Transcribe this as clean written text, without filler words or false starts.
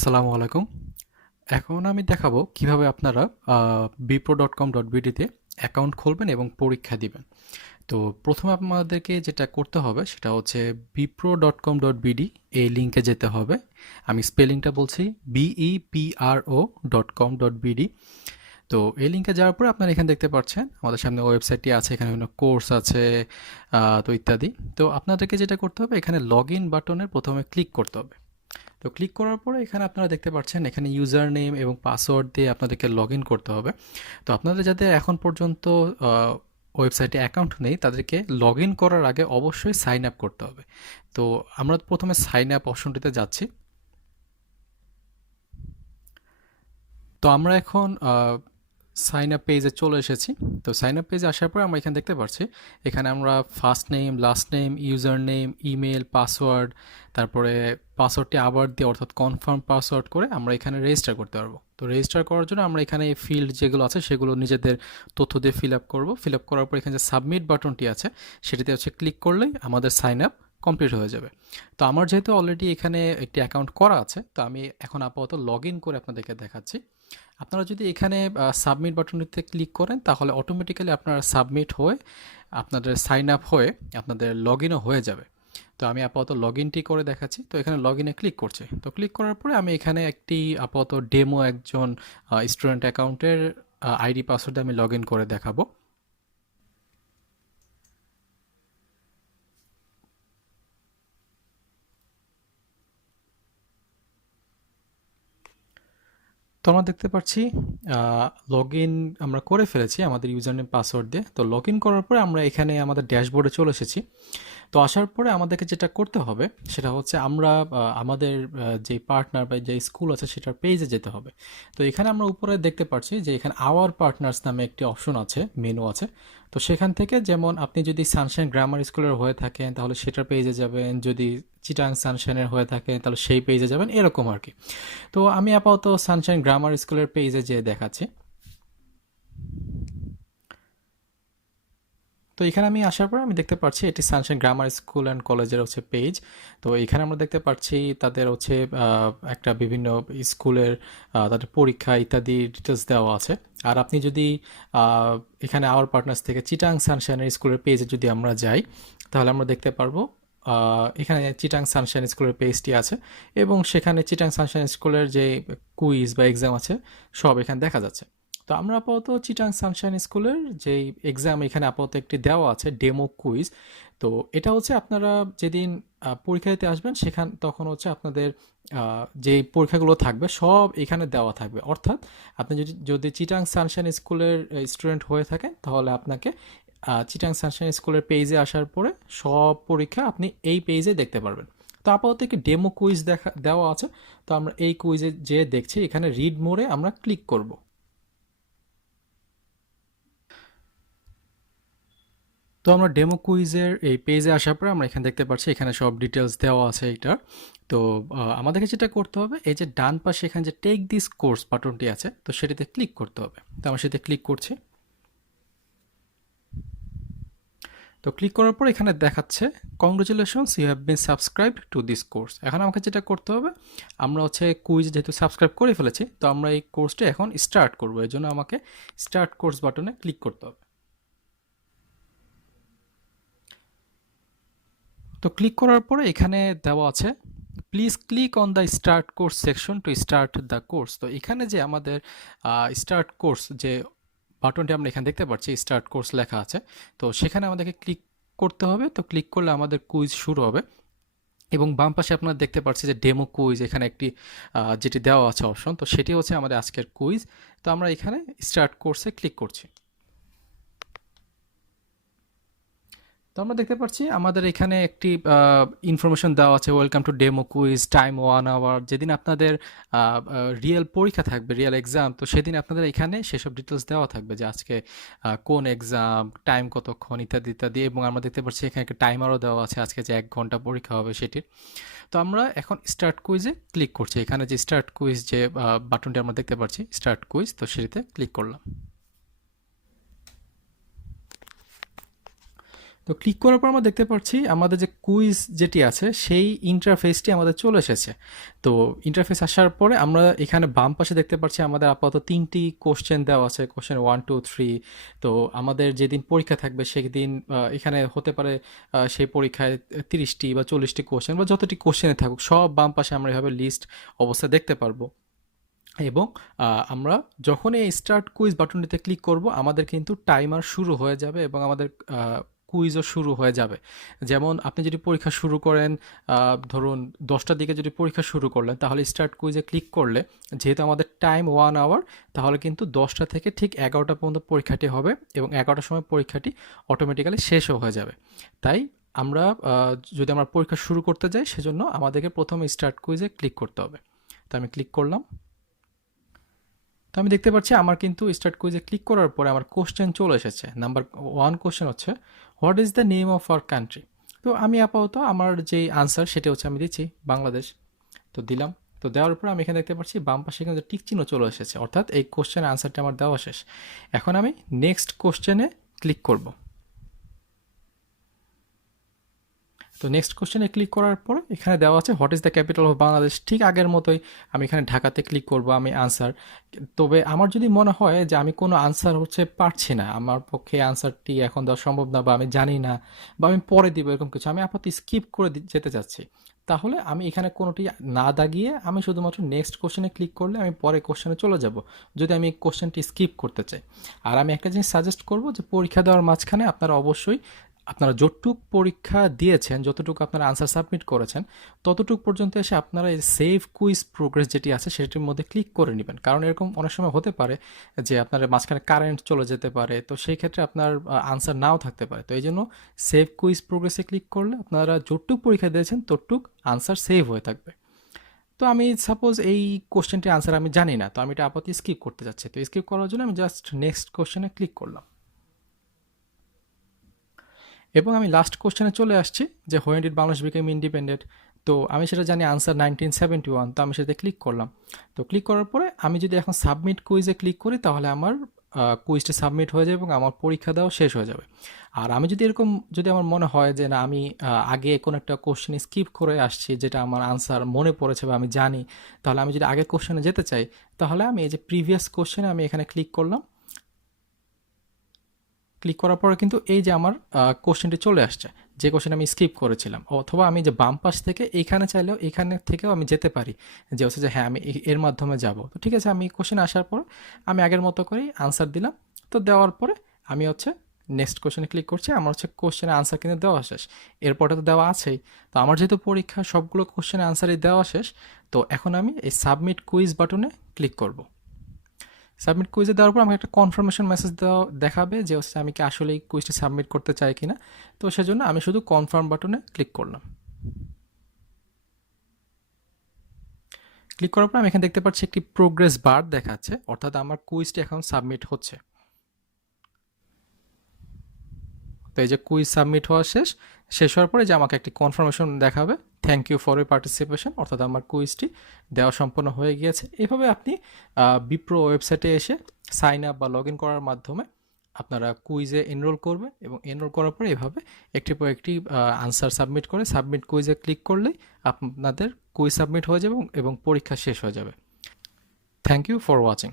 আসসালামু আলাইকুম। এখন আমি দেখাবো কিভাবে আপনারা bepro.com.bd তে অ্যাকাউন্ট খুলবেন এবং পরীক্ষা দিবেন। তো প্রথমে আমাদেরকে যেটা করতে হবে সেটা হচ্ছে bepro.com.bd এই লিংকে যেতে হবে। আমি স্পেলিংটা বলছি bepro.com.bd। তো এই লিংকে যাওয়ার পরে আপনারা এখানে দেখতে পাচ্ছেন আমাদের সামনে ওয়েবসাইটটি আছে, এখানে বিভিন্ন কোর্স আছে তো ইত্যাদি। তো আপনাদেরকে যেটা করতে হবে এখানে লগইন বাটনে প্রথমে ক্লিক করতে হবে। তো ক্লিক করার পরে এখানে আপনারা দেখতে পাচ্ছেন এখানে ইউজার নেম এবং পাসওয়ার্ড দিয়ে আপনাদেরকে লগ ইন করতে হবে। তো আপনাদের যাদের এখন পর্যন্ত ওয়েবসাইটে অ্যাকাউন্ট নেই তাদেরকে লগ ইন করার আগে অবশ্যই সাইন আপ করতে হবে। তো আমরা প্রথমে সাইন আপ অপশনটিতে যাচ্ছি। তো আমরা এখন সাইন আপ পেজে চলে এসেছি। তো সাইন আপ পেজে আসার পর আমরা এখানে দেখতে পাচ্ছি এখানে আমরা first name, last name, user name, email, password, তারপরে পাসওয়ার্ডটি আবার দিয়ে অর্থাৎ কনফার্ম পাসওয়ার্ড করে আমরা এখানে রেজিস্টার করতে পারবো। তো রেজিস্টার করার জন্য আমরা এখানে ফিল্ড যেগুলো আছে সেগুলো নিজেদের তথ্য দিয়ে ফিল আপ করবো। ফিল আপ করার পর এখানে যে সাবমিট বাটনটি আছে সেটিতে হচ্ছে ক্লিক করলেই আমাদের সাইন আপ কমপ্লিট হয়ে যাবে। তো আমার যেহেতু অলরেডি এখানে একটি অ্যাকাউন্ট করা আছে তো আমি এখন আপাতত লগ ইন করে আপনাদেরকে দেখাচ্ছি। আপনারা যদি এখানে সাবমিট বাটনটিতে ক্লিক করেন তাহলে অটোমেটিক্যালি আপনারা সাবমিট হয়ে আপনাদের সাইন আপ হয়ে আপনাদের লগ ইনও হয়ে যাবে। তো আমি আপাতত লগ ইনটি করে দেখাচ্ছি। তো এখানে লগ ইনে ক্লিক করছি। তো ক্লিক করার পরে আমি এখানে একটি আপাতত ডেমো একজন স্টুডেন্ট অ্যাকাউন্টের আইডি পাসওয়ার্ড আমি লগ ইন করে দেখাবো। তো আমরা দেখতে পাচ্ছি লগ ইন আমরা করে ফেলেছি আমাদের ইউজার নেম পাসওয়ার্ড দিয়ে। তো লগ ইন করার পরে আমরা এখানে আমাদের ড্যাশবোর্ডে চলে এসেছি। তো আসার পরে আমাদেরকে যেটা করতে হবে সেটা হচ্ছে আমরা আমাদের যে পার্টনার বা যে স্কুল আছে সেটার পেজে যেতে হবে। তো এখানে আমরা উপরে দেখতে পাচ্ছি যে এখানে আওয়ার পার্টনার্স নামে একটি অপশন আছে, মেনু আছে। তো সেখান থেকে যেমন আপনি যদি সানশাইন গ্রামার স্কুলের হয়ে থাকেন তাহলে সেটার পেজে যাবেন, যদি চিটাং সানশাইনের হয়ে থাকেন তাহলে সেই পেজে যাবেন, এরকম আর কি। তো আমি আপাতত সানশাইন গ্রামার স্কুলের পেজে যেয়ে দেখাচ্ছি। তো এখানে আমি আসার পর আমি দেখতে পাচ্ছি এটি সানশাইন গ্রামার স্কুল অ্যান্ড কলেজের হচ্ছে পেজ। তো এখানে আমরা দেখতে পাচ্ছি তাদের হচ্ছে একটা বিভিন্ন স্কুলের তাদের পরীক্ষা ইত্যাদি ডিটেলস দেওয়া আছে। আর আপনি যদি এখানে আওয়ার পার্টনার্স থেকে চিটাং সানশাইনের স্কুলের পেজে যদি আমরা যাই তাহলে আমরা দেখতে পারবো এখানে চিটাং সানশাইন স্কুলের পেজটি আছে এবং সেখানে চিটাং সানশাইন স্কুলের যে কুইজ বা এক্সাম আছে সব এখানে দেখা যাচ্ছে। তো আমরা আপাতত চিটাং সানশাইন স্কুলের যেই এক্সাম এখানে আপাতত একটি দেওয়া আছে ডেমো কুইজ। তো এটা হচ্ছে আপনারা যেদিন পরীক্ষা দিতে আসবেন তখন হচ্ছে আপনাদের যে পরীক্ষাগুলো থাকবে সব এখানে দেওয়া থাকবে। অর্থাৎ আপনি যদি যদি চিটাং সানশাইন স্কুলের স্টুডেন্ট হয়ে থাকেন তাহলে আপনাকে চিটাং সানশাইন স্কুলের পেজে আসার পরে সব পরীক্ষা আপনি এই পেজে দেখতে পারবেন। তো আপাতত একটি ডেমো কুইজ দেওয়া আছে। তো আমরা এই কুইজে যে দেখছি এখানে রিড মোরে আমরা ক্লিক করব। তো আমরা ডেমো কুইজের এই পেজে আসার পর আমরা এখানে দেখতে পাচ্ছি এখানে সব ডিটেলস দেওয়া আছে এইটার। তো আমাদেরকে যেটা করতে হবে এই যে ডান পাশে এখানে যে টেক দিস কোর্স বাটনটি আছে তো সেটিতে ক্লিক করতে হবে। তো আমরা সেটাতে ক্লিক করছি। তো ক্লিক করার পর এখানে দেখাচ্ছে congratulations you have been subscribed to this course. এখন আমাকে যেটা করতে হবে আমরা হচ্ছে কুইজ যেহেতু সাবস্ক্রাইব করে ফেলেছি তো আমরা এই কোর্সটা এখন স্টার্ট করবো, এই জন্য আমাকে স্টার্ট কোর্স বাটনে ক্লিক করতে হবে। তো ক্লিক করার পরে এখানে দেওয়া আছে please click on the start course section to start the course. তো এখানে যে আমাদের স্টার্ট কোর্স যে বাটনটি আমরা এখানে দেখতে পাচ্ছি স্টার্ট কোর্স লেখা আছে, তো সেখানে আমাদেরকে ক্লিক করতে হবে। তো ক্লিক করলে আমাদের কুইজ শুরু হবে এবং বাম পাশে আপনারা দেখতে পাচ্ছি যে ডেমো কুইজ এখানে একটি যেটি দেওয়া আছে অপশন, তো সেটি হচ্ছে আমাদের আজকের কুইজ। তো আমরা এখানে স্টার্ট কোর্সে ক্লিক করছি। তো আমরা দেখতে পাচ্ছি আমাদের এখানে একটি ইনফরমেশন দেওয়া আছে welcome to demo quiz, time 1 hour. যেদিন আপনাদের রিয়েল পরীক্ষা থাকবে, রিয়েল এক্সাম, তো সেদিন আপনাদের এখানে সেসব ডিটেলস দেওয়া থাকবে যে আজকে কোন এক্সাম, টাইম কতক্ষণ ইত্যাদি ইত্যাদি। এবং আমরা দেখতে পাচ্ছি এখানে একটা টাইমারও দেওয়া আছে আজকে যে 1 ঘন্টা পরীক্ষা হবে সেটির। তো আমরা এখন স্টার্ট কুইজে ক্লিক করছি। এখানে যে স্টার্ট কুইজ যে বাটনটি আমরা দেখতে পাচ্ছি স্টার্ট কুইজ, তো সেটিতে ক্লিক করলাম। তো তো ক্লিক করার পর আমরা দেখতে পাচ্ছি আমাদের যে কুইজ যেটি আছে সেই ইন্টারফেসটি আমাদের চলে এসেছে। তো ইন্টারফেস আসার পরে আমরা এখানে বাম পাশে দেখতে পাচ্ছি আমাদের আপাতত ৩টি কোশ্চেন দেওয়া আছে, কোশ্চেন 1, 2, 3। তো আমাদের যেদিন পরীক্ষা থাকবে সেদিন এখানে হতে পারে সেই পরীক্ষায় ৩০টি বা ৪০টি কোশ্চেন বা যতটি কোশ্চেনে থাকুক সব বাম পাশে আমরা এভাবে লিস্ট অবস্থা দেখতে পারবো। এবং আমরা যখন এই স্টার্ট কুইজ বাটনটিতে ক্লিক করব আমাদের কিন্তু টাইমার শুরু হয়ে যাবে এবং আমাদের কুইজও শুরু হয়ে যাবে। যেমন আপনি যদি পরীক্ষা শুরু করেন ধরুন 10টার দিকে যদি পরীক্ষা শুরু করলেন, তাহলে স্টার্ট কুইজে ক্লিক করলে যেহেতু আমাদের টাইম 1 আওয়ার, তাহলে কিন্তু 10টা থেকে ঠিক 11টা পর্যন্ত পরীক্ষাটি হবে এবং 11টার সময় পরীক্ষাটি অটোমেটিক্যালি শেষও হয়ে যাবে। তাই আমরা যদি আমরা পরীক্ষা শুরু করতে যাই সেজন্য আমাদেরকে প্রথমে স্টার্ট কুইজে ক্লিক করতে হবে। তো আমি ক্লিক করলাম। তো আমি দেখতে পাচ্ছি আমার কিন্তু স্টার্ট কুইজে ক্লিক করার পরে আমার কোশ্চেন চলে এসেছে। নাম্বার 1 কোশ্চেন হচ্ছে, what is the name of our country? তো আমি আপাতত আমার যেই আনসার সেটা হচ্ছে আমি দিচ্ছি বাংলাদেশ। তো দিলাম। তো দেওয়ার পর আমি এখানে দেখতে পাচ্ছি বাম পাশে কিন্তু টিক চিহ্ন চলে এসেছে, অর্থাৎ এই কোশ্চেনের আনসারটা আমার দেওয়া শেষ। এখন আমি নেক্সট কোশ্চেনে ক্লিক করব। তো নেক্সট কোশ্চেনে ক্লিক করার পর এখানে দেওয়া আছে what is the capital of Bangladesh. ঠিক আগের মতোই আমি এখানে ঢাকাতে ক্লিক করব, আমি আনসার। তবে আমার যদি মনে হয় যে আমি কোনো আনসার হচ্ছে পারছি না, আমার পক্ষে আনসারটি এখন দেওয়া সম্ভব না, বা আমি জানি না, বা আমি পরে দিব, এরকম কিছু আমি আপাতত স্কিপ করে যেতে চাচ্ছি, তাহলে আমি এখানে কোনোটি না দাগিয়ে আমি শুধুমাত্র নেক্সট কোশ্চেনে ক্লিক করলে আমি পরে কোশ্চেনে চলে যাব, যদি আমি কোশ্চেনটি স্কিপ করতে চাই। আর আমি একটা জিনিস সাজেস্ট করব যে পরীক্ষা দেওয়ার মাঝখানে আপনারা অবশ্যই আপনারা যতটুক পরীক্ষা দিয়েছেন, যতটুকু আপনারা আনসার সাবমিট করেছেন, ততটুক পর্যন্ত এসে আপনারা এই সেভ কুইজ প্রোগ্রেস যেটি আছে সেটির মধ্যে ক্লিক করে নেবেন। কারণ এরকম অনেক সময় হতে পারে যে আপনার মাঝখানে কারেন্ট চলে যেতে পারে, তো সেই ক্ষেত্রে আপনার আনসার নাও থাকতে পারে। তো এই জন্য সেভ কুইজ প্রোগ্রেসে ক্লিক করলে আপনারা যতটুক পরীক্ষা দিয়েছেন ততটুক আনসার সেভ হয়ে থাকবে। তো আমি সাপোজ এই কোশ্চেনটির আনসার আমি জানি না, তো আমি এটা আপাতত স্কিপ করতে চাচ্ছি। তো স্কিপ করার জন্য আমি জাস্ট নেক্সট কোশ্চেনে ক্লিক করলাম এবং আমি লাস্ট কোশ্চেনে চলে আসছি যে when did Bangladesh became independent. তো আমি সেটা জানি আনসার 1971। তো আমি সেটাতে ক্লিক করলাম। তো ক্লিক করার পরে আমি যদি এখন সাবমিট কুইজে ক্লিক করি তাহলে আমার কুইজটা সাবমিট হয়ে যাবে এবং আমার পরীক্ষা দেওয়া শেষ হয়ে যাবে। আর আমি যদি এরকম যদি আমার মনে হয় যে না আমি আগে কোনো একটা কোশ্চেন স্কিপ করে আসছি যেটা আমার আনসার মনে পড়েছে বা আমি জানি, তাহলে আমি যদি আগের কোশ্চেনে যেতে চাই তাহলে আমি এই যে প্রিভিয়াস কোশ্চেনে আমি এখানে ক্লিক করলাম। ক্লিক করার পরে কিন্তু এই যে আমার কোশ্চেনটি চলে আসছে, যে কোশ্চেন আমি স্কিপ করেছিলাম। অথবা আমি যে বাম পাশ থেকে এইখানে চাইলেও এখানে থেকেও আমি যেতে পারি, যে হচ্ছে যে হ্যাঁ আমি এর মাধ্যমে যাব। তো ঠিক আছে, আমি কোশ্চেন আসার পর আমি আগের মতো করেই আনসার দিলাম। তো দেওয়ার পরে আমি হচ্ছে নেক্সট কোশ্চেনে ক্লিক করছি। আমার হচ্ছে কোশ্চেনের আনসার কিন্তু দেওয়া শেষ, এরপরটা তো দেওয়া আছেই। তো আমার যেহেতু পরীক্ষা সবগুলো কোশ্চেনের আনসারই দেওয়া শেষ, তো এখন আমি এই সাবমিট কুইজ বাটনে ক্লিক করব। সাবমিট কুইজে দেওয়ার পর আমাকে একটা কনফার্মেশন মেসেজ দেখাবে যে হচ্ছে আমি কি আসলে এই কুইজটি সাবমিট করতে চাই কিনা। তো সেজন্য আমি শুধু কনফার্ম বাটনে ক্লিক করলাম। ক্লিক করার পর আমি এখানে দেখতে পাচ্ছি একটি প্রোগ্রেস বার দেখাচ্ছে, অর্থাৎ আমার কুইজটি এখন সাবমিট হচ্ছে। তো এই যে কুইজ সাবমিট হওয়া শেষ হওয়ার পরে যে আমাকে একটি কনফার্মেশন দেখাবে, thank you for your participation, অর্থাৎ আমার কুইজটি দেওয়া সম্পন্ন হয়ে গিয়েছে। এভাবে আপনি বিপ্রো ওয়েবসাইটে এসে সাইন আপ বা লগ ইন করার মাধ্যমে আপনারা কুইজে এনরোল করবেন এবং এনরোল করার পরে এভাবে একটি পর একটি আনসার সাবমিট করে সাবমিট কুইজে ক্লিক করলেই আপনাদের কুইজ সাবমিট হয়ে যাবে এবং পরীক্ষা শেষ হয়ে যাবে। Thank you for watching.